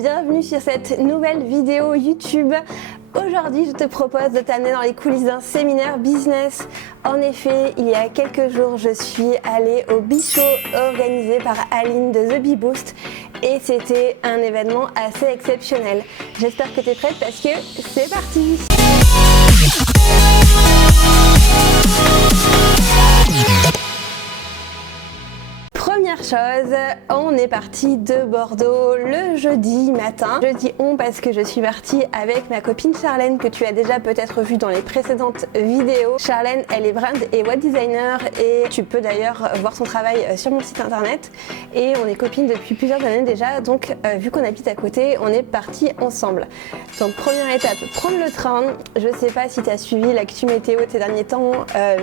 bienvenue sur cette nouvelle vidéo YouTube. Aujourd'hui, je te propose de t'amener dans les coulisses d'un séminaire business. En effet, il y a quelques jours, je suis allée au Bee-Show organisé par Aline de The Bee Boost et c'était un événement assez exceptionnel. J'espère que tu es prête parce que c'est parti! Première chose, on est parti de Bordeaux le jeudi matin. Je dis on parce que je suis partie avec ma copine Charlène que tu as déjà peut-être vue dans les précédentes vidéos. Charlène, elle est brand et web designer et tu peux d'ailleurs voir son travail sur mon site internet. Et on est copines depuis plusieurs années déjà, donc vu qu'on habite à côté, on est partis ensemble. Donc première étape, prendre le train. Je sais pas si tu as suivi l'actu météo de ces derniers temps,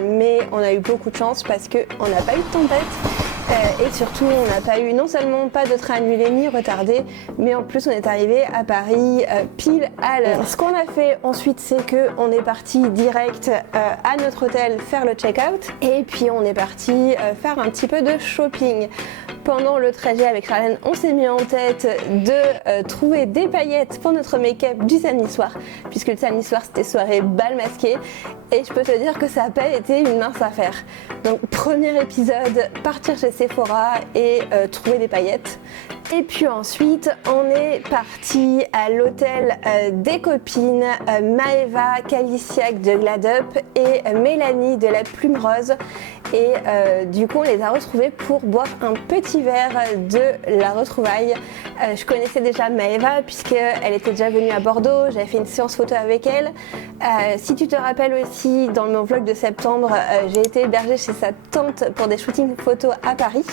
mais on a eu beaucoup de chance parce qu'on n'a pas eu de tempête. Et surtout, on n'a pas eu non seulement pas de train annulé ni retardé, mais en plus on est arrivé à Paris pile à l'heure. Ce qu'on a fait ensuite, c'est qu'on est parti direct à notre hôtel faire le check-out et puis on est parti faire un petit peu de shopping. Pendant le trajet avec Charlène, on s'est mis en tête de trouver des paillettes pour notre make-up du samedi soir, puisque le samedi soir c'était soirée bal masqué et je peux te dire que ça n'a pas été une mince affaire. Donc premier épisode, partir chez Sephora et trouver des paillettes. Et puis ensuite, on est parti à l'hôtel des copines Maëva Kalisiak de Gladup et Mélanie de la Plume Rose. Et du coup, on les a retrouvés pour boire un petit verre de la retrouvaille. Je connaissais déjà Maëva puisqu'elle était déjà venue à Bordeaux. J'avais fait une séance photo avec elle. Si tu te rappelles aussi, dans mon vlog de septembre, j'ai été hébergée chez sa tante pour des shootings photos à Paris.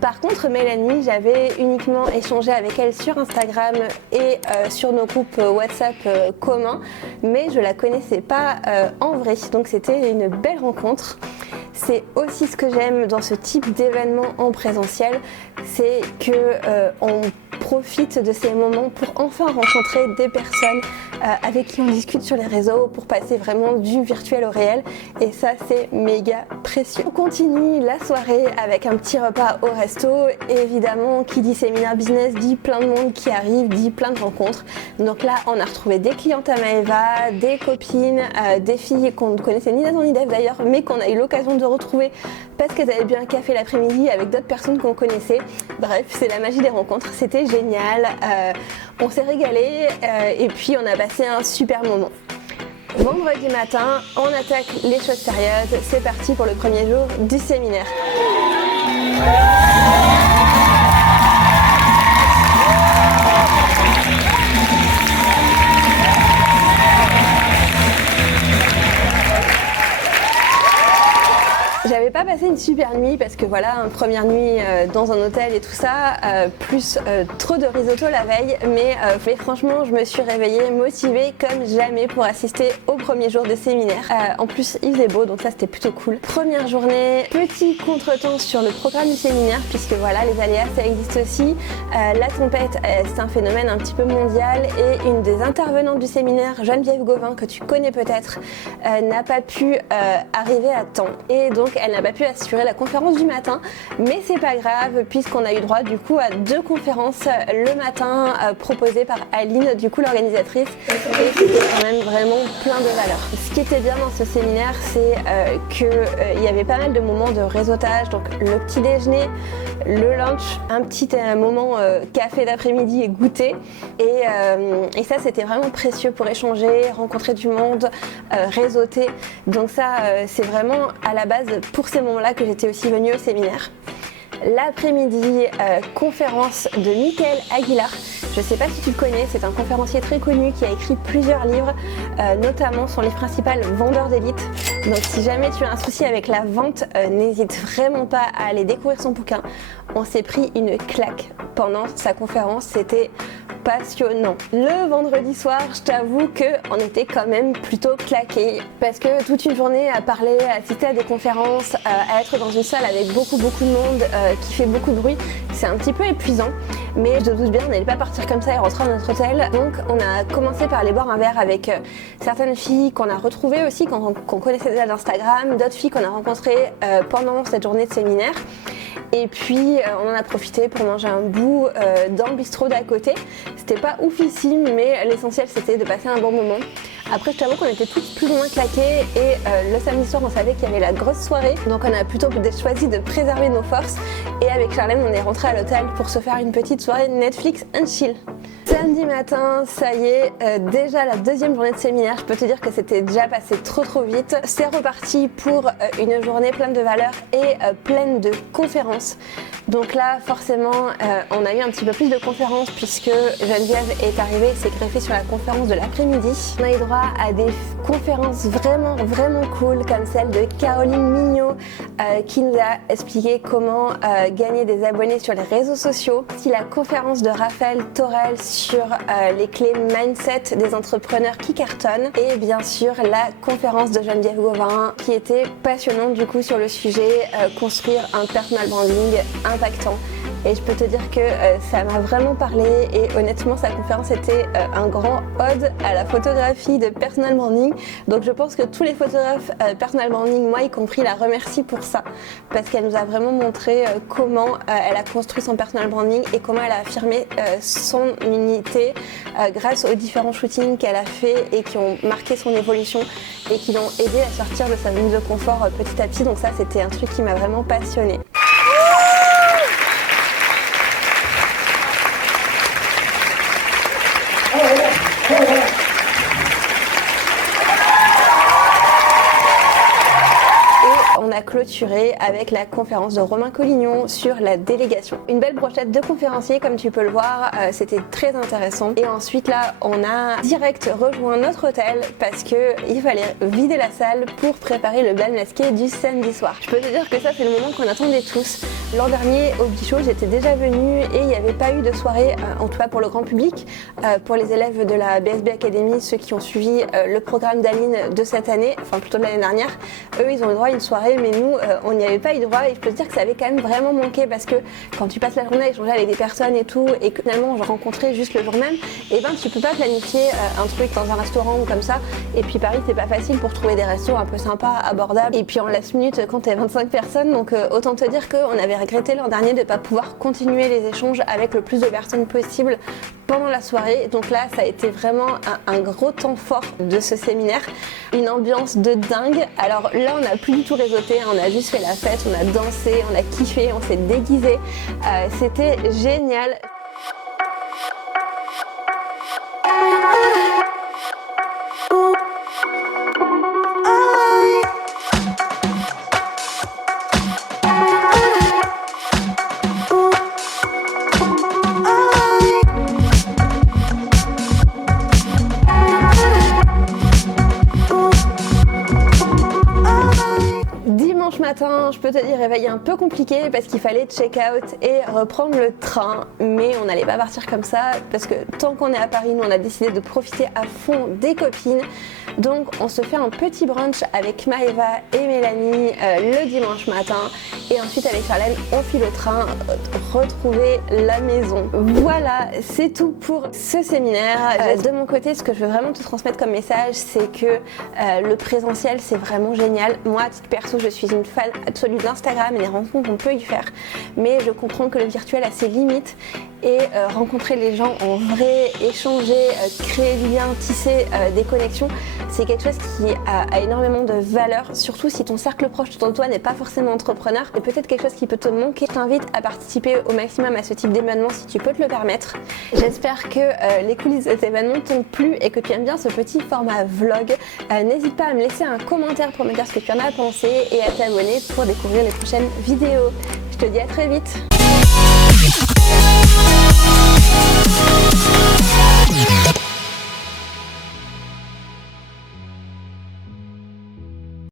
Par contre, Mélanie, j'avais uniquement échangé avec elle sur Instagram et sur nos groupes WhatsApp communs, mais je la connaissais pas en vrai. Donc c'était une belle rencontre. C'est aussi ce que j'aime dans ce type d'événement en présentiel, c'est que on profite de ces moments pour enfin rencontrer des personnes avec qui on discute sur les réseaux, pour passer vraiment du virtuel au réel, et ça c'est méga précieux. On continue la soirée avec un petit repas au resto, et évidemment qui dit séminaire business dit plein de monde qui arrive, dit plein de rencontres. Donc là on a retrouvé des clientes à Maëva, des copines, des filles qu'on ne connaissait ni d'Adam ni d'Ève d'ailleurs, mais qu'on a eu l'occasion de retrouver parce qu'elles avaient bu un café l'après-midi avec d'autres personnes qu'on connaissait. Bref, c'est la magie des rencontres, c'était génial, on s'est régalé et puis on a passé un super moment. Vendredi matin, on attaque les choses sérieuses, c'est parti pour le premier jour du séminaire. J'avais pas passé une super nuit parce que voilà, une première nuit dans un hôtel et tout ça, plus trop de risotto la veille, mais franchement je me suis réveillée motivée comme jamais pour assister au premier jour de séminaire. En plus il faisait beau, donc ça c'était plutôt cool. Première journée, petit contretemps sur le programme du séminaire puisque voilà, les aléas ça existe aussi. La tempête c'est un phénomène un petit peu mondial et une des intervenantes du séminaire, Geneviève Gauvin, que tu connais peut-être, n'a pas pu arriver à temps et donc elle n'a pas pu assurer la conférence du matin, mais c'est pas grave puisqu'on a eu droit du coup à 2 conférences le matin proposées par Aline, du coup l'organisatrice, et c'était quand même vraiment plein de valeur. Ce qui était bien dans ce séminaire, c'est qu'il y avait pas mal de moments de réseautage, donc le petit déjeuner, le lunch, un petit moment café d'après-midi et goûter, et ça c'était vraiment précieux pour échanger, rencontrer du monde, réseauter. Donc ça c'est vraiment à la base pour ces moments-là que j'étais aussi venue au séminaire. L'après-midi, conférence de Michael Aguilar. Je ne sais pas si tu le connais, c'est un conférencier très connu qui a écrit plusieurs livres, notamment son livre principal Vendeur d'élite. Donc si jamais tu as un souci avec la vente, n'hésite vraiment pas à aller découvrir son bouquin. On s'est pris une claque pendant sa conférence, c'était passionnant. Le vendredi soir, je t'avoue qu'on était quand même plutôt claqués parce que toute une journée à parler, à assister à des conférences, à être dans une salle avec beaucoup de monde qui fait beaucoup de bruit, c'est un petit peu épuisant. mais je doute bien, on n'allait pas partir comme ça et rentrer à notre hôtel. Donc on a commencé par aller boire un verre avec certaines filles qu'on a retrouvées aussi, qu'on connaissait déjà d'Instagram, d'autres filles qu'on a rencontrées pendant cette journée de séminaire. Et puis on en a profité pour manger un bout dans le bistrot d'à côté. C'était pas oufissime, mais l'essentiel c'était de passer un bon moment. Après je t'avoue qu'on était tous plus ou moins claqués et le samedi soir on savait qu'il y avait la grosse soirée. Donc on a plutôt choisi de préserver nos forces et avec Charlène on est rentré à l'hôtel pour se faire une petite soirée Netflix and chill. Samedi matin, ça y est, déjà la deuxième journée de séminaire, je peux te dire que c'était déjà passé trop vite. C'est reparti pour une journée pleine de valeurs et pleine de conférences. Donc là, forcément, on a eu un petit peu plus de conférences puisque Geneviève est arrivée et s'est greffée sur la conférence de l'après-midi. On a eu droit à des conférences vraiment cool comme celle de Caroline Mignot qui nous a expliqué comment gagner des abonnés sur les réseaux sociaux. Aussi la conférence de Raphaël Torel sur les clés mindset des entrepreneurs qui cartonnent et bien sûr la conférence de Geneviève Gauvin qui était passionnante du coup sur le sujet construire un personal branding impactant. Et je peux te dire que ça m'a vraiment parlé et honnêtement sa conférence était un grand ode à la photographie de personal branding. Donc je pense que tous les photographes personal branding, moi y compris, la remercient pour ça parce qu'elle nous a vraiment montré comment elle a construit son personal branding et comment elle a affirmé son unité grâce aux différents shootings qu'elle a fait et qui ont marqué son évolution et qui l'ont aidé à sortir de sa zone de confort petit à petit. Donc ça c'était un truc qui m'a vraiment passionnée. On a clôturé avec la conférence de Romain Collignon sur la délégation. Une belle brochette de conférenciers comme tu peux le voir, c'était très intéressant. Et ensuite là, on a direct rejoint notre hôtel parce qu'il fallait vider la salle pour préparer le bal masqué du samedi soir. Je peux te dire que ça c'est le moment qu'on attendait tous. L'an dernier au Bichot, j'étais déjà venue et il n'y avait pas eu de soirée, en tout cas pour le grand public. Pour les élèves de la BSB Academy, ceux qui ont suivi le programme d'Aline de cette année, enfin plutôt de l'année dernière, eux ils ont le droit à une soirée mais nous on n'y avait pas eu droit et je peux te dire que ça avait quand même vraiment manqué parce que quand tu passes la journée à échanger avec des personnes et tout et que finalement je rencontrais juste le jour même, et ben tu peux pas planifier un truc dans un restaurant ou comme ça. Et puis Paris c'est pas facile pour trouver des restos un peu sympas, abordables et puis en last minute quand t'es 25 personnes, donc autant te dire qu'on avait regretté l'an dernier de pas pouvoir continuer les échanges avec le plus de personnes possible pendant la soirée. Donc là ça a été vraiment un gros temps fort de ce séminaire, une ambiance de dingue. Alors là on n'a plus du tout réseauté, on a juste fait la fête, on a dansé, on a kiffé, on s'est déguisé, c'était génial. Matin, je peux te dire réveil un peu compliqué parce qu'il fallait check out et reprendre le train, mais on n'allait pas partir comme ça parce que tant qu'on est à Paris, nous on a décidé de profiter à fond des copines. Donc on se fait un petit brunch avec Maëva et Mélanie le dimanche matin et ensuite avec Charlène on file au train retrouver la maison. Voilà, c'est tout pour ce séminaire. De mon côté, ce que je veux vraiment te transmettre comme message, c'est que le présentiel c'est vraiment génial. Moi à titre perso, je suis une fan absolue d'Instagram et des rencontres qu'on peut y faire, mais je comprends que le virtuel a ses limites et rencontrer les gens en vrai, échanger, créer du lien, tisser des connexions, c'est quelque chose qui a énormément de valeur, surtout si ton cercle proche autour de toi n'est pas forcément entrepreneur et peut-être quelque chose qui peut te manquer. Je t'invite à participer au maximum à ce type d'événement si tu peux te le permettre. J'espère que les coulisses de cet événement t'ont plu et que tu aimes bien ce petit format vlog. N'hésite pas à me laisser un commentaire pour me dire ce que tu en as pensé et à t'abonner pour découvrir les prochaines vidéos. Je te dis à très vite.